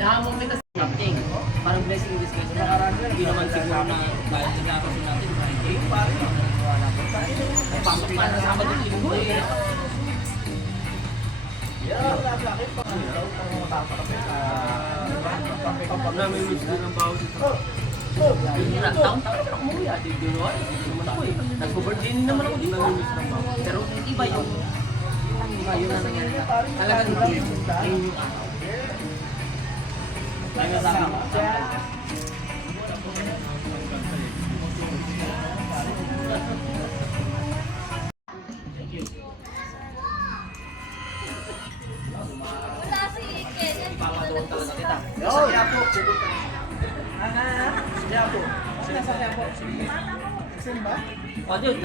Hinahamon kita sa something. Parang blessing in disguise. Hindi naman siguro na dahil nagkakasin natin. Pasok pa na Sabado at Linggo eh. Namimiss din ang bawat ito. Taon-taon naman ako umuwi at January. Naman ako eh. Nag-birthday naman ako dito. Pero iba yung yun na nangyari. Talagang yung may masabi ko. Papatuon talaga kita. Sa Quiapo, pupunta. Quiapo. Sa Quiapo. Sino ba? O, dude,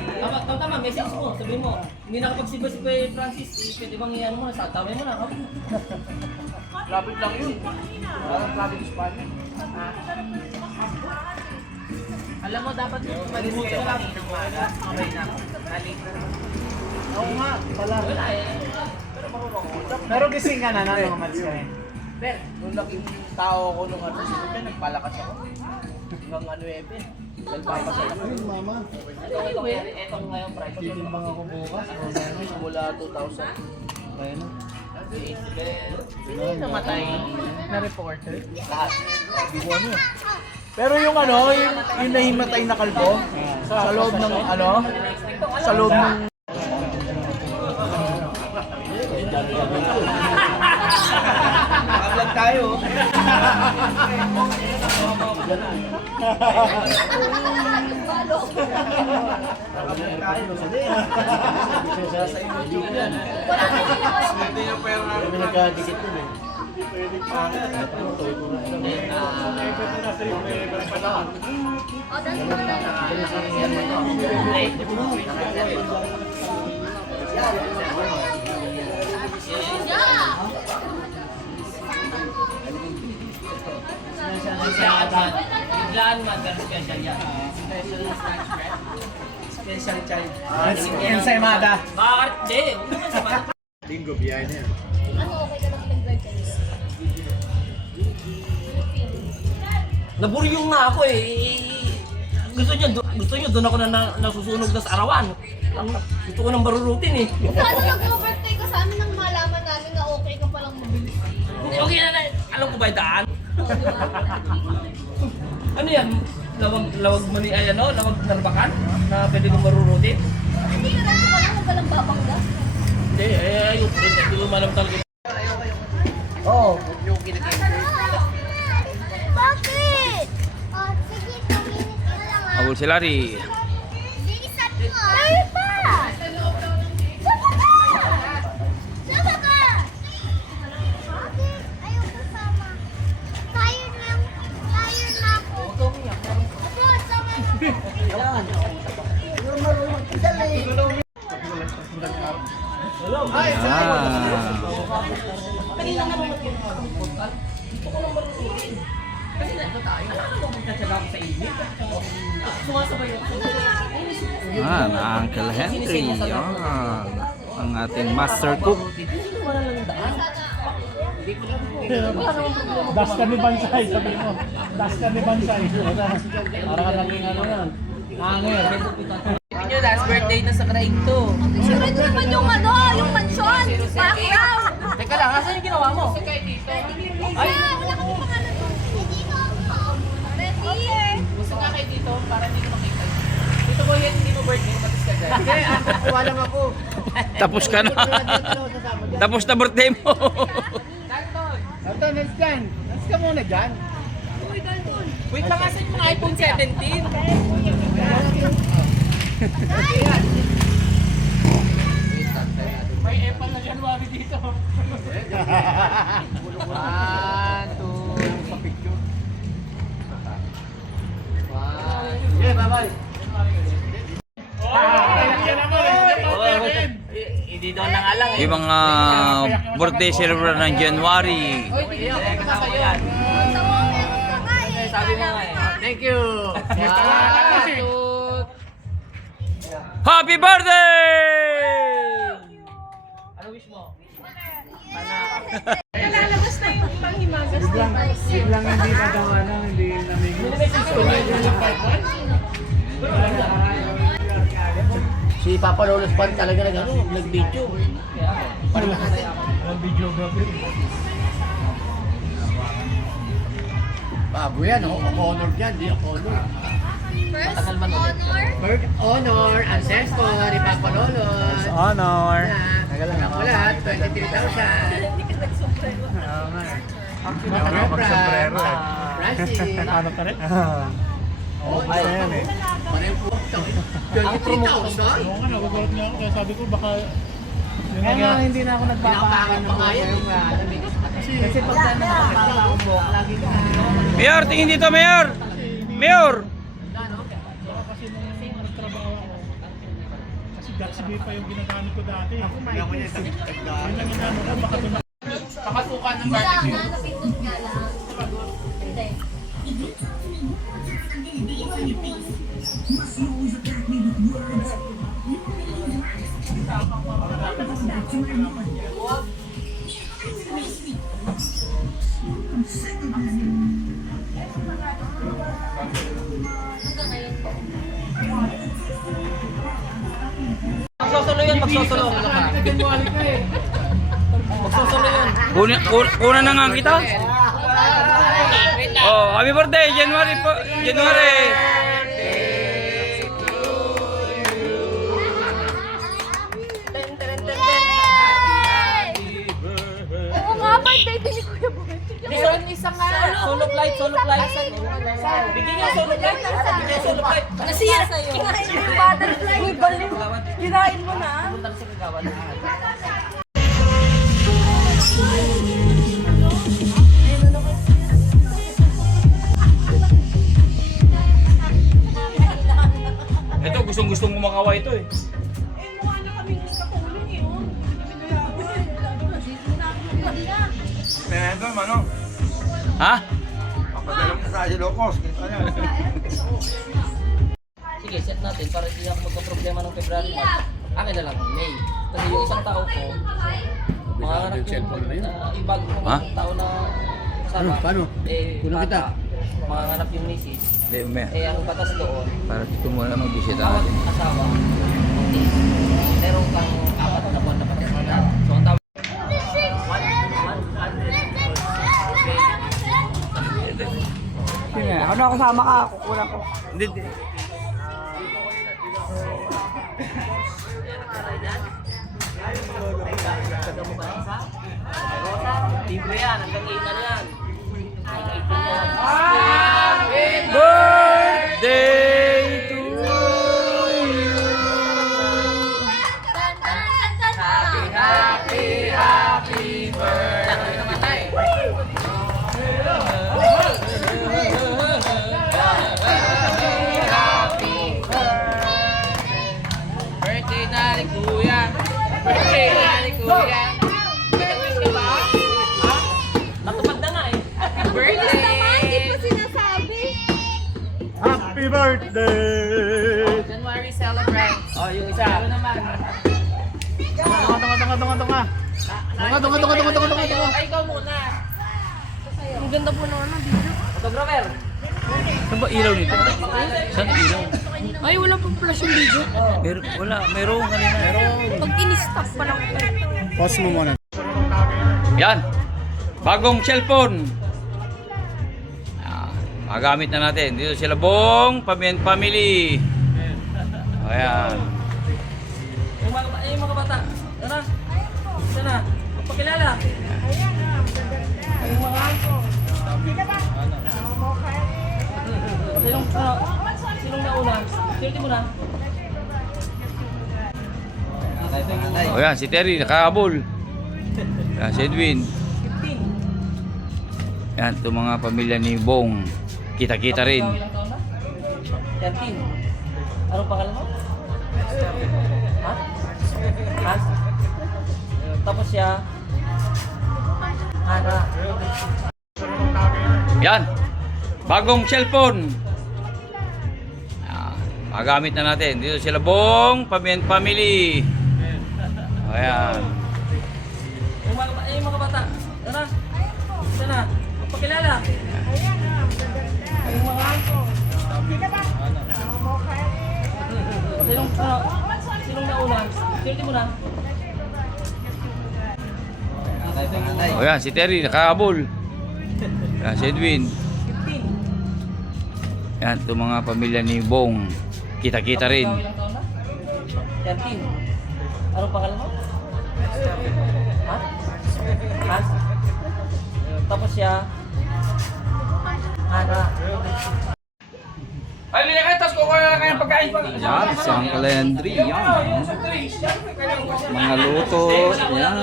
tama, message mo, sabihin mo, hindi nakapagsiba si Kuya Francis, pwede bang iyan mo na, sa damay mo na, kapag mo. Lapit lang yun. Lapit Espanya. Alam mo, dapat mo umalis kayo lang. Okay na. Oo nga, pala. Wala eh. Pero gising ka na nung umalis ka rin. Pero, nung naging tao ko nung ano, sino nagpalakas ako. Hanggang 9. Dahil papasay ko. Ayun, mama. Itong ngayon, price. Titimbang ako bukas. Mula 2,000. Ayun na. Sino yung namatay na reporter? Lahat. Pero yung ano, yung nahimatay na kalbo, sa loob ng ano, sa loob ng... Nakablog tayo. Sa YouTube yan. Hindi yung pera. Kami nagkadikit yun eh. Biglaan man, pero special yan. Special snacks bread. Special child. Ensaymada. Bakit? Hindi. Huwag naman sa mga. Linggo, biyahe na yan. Ano, okay ka lang nag-drive kayo? Naburyong na ako eh. Gusto niyo doon ako na nasusunog na sa arawan. Gusto ko nang barurutin eh. Sana nag-birthday ka sa amin nang malaman namin na okay ka palang mabilis. Okay na. Alam ko ba yung daan? Ano yan? Lawag mali ay ano? Lawag narbakan? Na pwede kong marurutin? Hindi ka rin pa lang walang babangga. Hindi, ayun. Hindi ko malam talaga. Oo. Yung kinakita. Bakit? Oh, sige, 2 minutes na lang ah. Abul si Larry. Bilisan mo. Tayo pa! Sama ka! Sama ka! Bakit? Ayaw kasama. Tired na ako. Opo, sama na. Kanina naman mag-portal. Gusto ko lang marurutin. Kasi nandito tayo. Alam mo magtatsaga ako sa init. Sumasabay ako. Na Uncle Henry. Yan. Ang ating master cook. Hindi naman lang daan. Hindi ko lang po. Das ka ni Bansay, sabi mo. Das ka ni Bansay. Para ka naging ano yan. Hanger. Yung last birthday na sa Kraig to. Sunod naman yung ano, yung mansyon. Background. Teka lang, asan yung ginawa mo? Ay, wala kami pangalan doon. Ready? Gusto nga kayo dito para hindi ko makita. Dito ko yan, hindi mo birthday, matis ka dyan. Hindi, kuha lang ako. Tapos ka na. Tapos na birthday mo. Dalton! Ito, next dyan. Next ka muna dyan. Wait lang, asan yung iPhone 17? May Apple na January dito. 1, 2, Okay, bye-bye. Hindi daw nangalang eh. Yung mga birthday celebration ng January. Sabi mo nga eh. Thank you. Happy birthday! Ano wish mo? Lalabas na yung panghimagas. Biglang hindi nagawa lang, hindi namin. Mini-message ko na yung Si Papa Lolos pa rin talaga nag-video. Ang videographer. Bago yan, oh. Honor yan, di honor. First honor. First honor, ancestor ni Papa Lolos. Honor. Nagalang ko lahat, 23,000. Sombrero eh. Francis. Ano ka rin? Oh, Ay, yan eh. Pareho po. Ang promo ko. 23,000? Oo nga, nagugulat nga ako. Kaya sabi ko baka... Kaya nga hindi na ako nagpapakangan ng mga yung Kasi pag nakapapa ako mo, lagi ko. Mayor, tingin dito, Mayor! Mayor! Kasi nung nagtrabaho ako, kasi Gatsby pa yung ginagamit ko dati. Ako may ako niya yun lang inano ko, baka tumak. Kapasukan ng Wala nga, napindot nga lang. Hindi. Magsosolo yan, magsosolo. Magsosolo yan. Una na nga kita. Oh, happy birthday, January po. January. Oo nga, birthday din ni Kuya Boy. Meron isa nga. Solo flight, solo flight. Bigyan niya solo flight. Bigyan niya solo flight. Nasira sa'yo. Kinain mo yung butterfly. Uy, balik. Kinain mo na. Punta na sa kagawan. Ito, gustong-gustong kumakawa ito eh. Ito, Manong. Ha? Pagdalam ka sa Ilocos. Sige, set natin para hindi ako magka-problema ng February. Akin na lang, May. Kasi yung isang tao ko, manganganak yung ibag ko Ha? tao na kasama. Paano? Eh, Kulang kita. Manganganak yung misis. Hindi, Mayor. Eh, ang batas doon, Para dito muna magbisita bawat natin. asawa, meron kang 4 na buwan na paternidad. So, ang tawag, Ako na kasama ka, kukulang ko. Hindi, hindi. libre yan, hanggang 8 na yan. Hanggang 18 yan. Birthday to you. Birthday na ni Kuya. Birthday na ni Kuya. Nag-wish ka ba? Ha? Natupad na nga eh. Happy Bilis naman, di pa sinasabi. Happy birthday! January celebrate. Oh, yung isa. Ano naman? Tunga. Ay, ikaw muna. Ang ganda po naman ang video. Photographer. Saan ba ilaw nito? Saan ilaw? Ay, wala pang flash yung video. Mayroong kanina. Pag in-stop pa lang. Pause mo muna. Yan. Bagong cellphone. Magamit na natin. Dito sila Bong, family. Ayan. Yung mga bata. Tara. Sana. Magpakilala. Yung mga Sinong nauna? Swerte mo na. O yan, si Terry, nakakabol. Yan, si Edwin. 15. Yan, itong mga pamilya ni Bong. Kita-kita rin. Ikaw ilang taon na? 13. Anong pangalan mo? Ha? Ha? Tapos siya? Hana. Yan. Bagong cellphone. Magamit na natin. Dito sila Bong, family. Ayan. Yung mga bata. Tara. Sana. Magpakilala. Sinong nauna? Swerte mo na. O yan, si Terry, nakahabol. Yan, si Edwin. 15. Yan, itong mga pamilya ni Bong. Kita-kita rin. Ikaw ilang taon na? 13. Anong pangalan mo? Ha? Hans? Tapos siya? Hana. Ay, hindi na kayo, tapos kukuha na kayo ng pagkain pa. Yan, si Uncle Henry. Yan. Mga luto. Yan.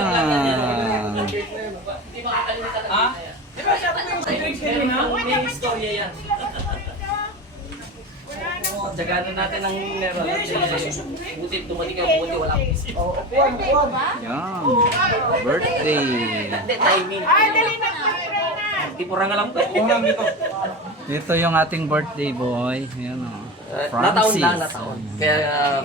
Ha? Di ba sabi ko yung drinks kayo na? May istorya yan. Tsaganan natin ng meron. Buti, dumating ka, buti, walang isip. Yan. Birthday. Hindi, timing. Ay, dali na. Di po rangalang ko. Unang dito. Ito yung ating birthday boy. Yan o. Nataon lang, nataon. Kaya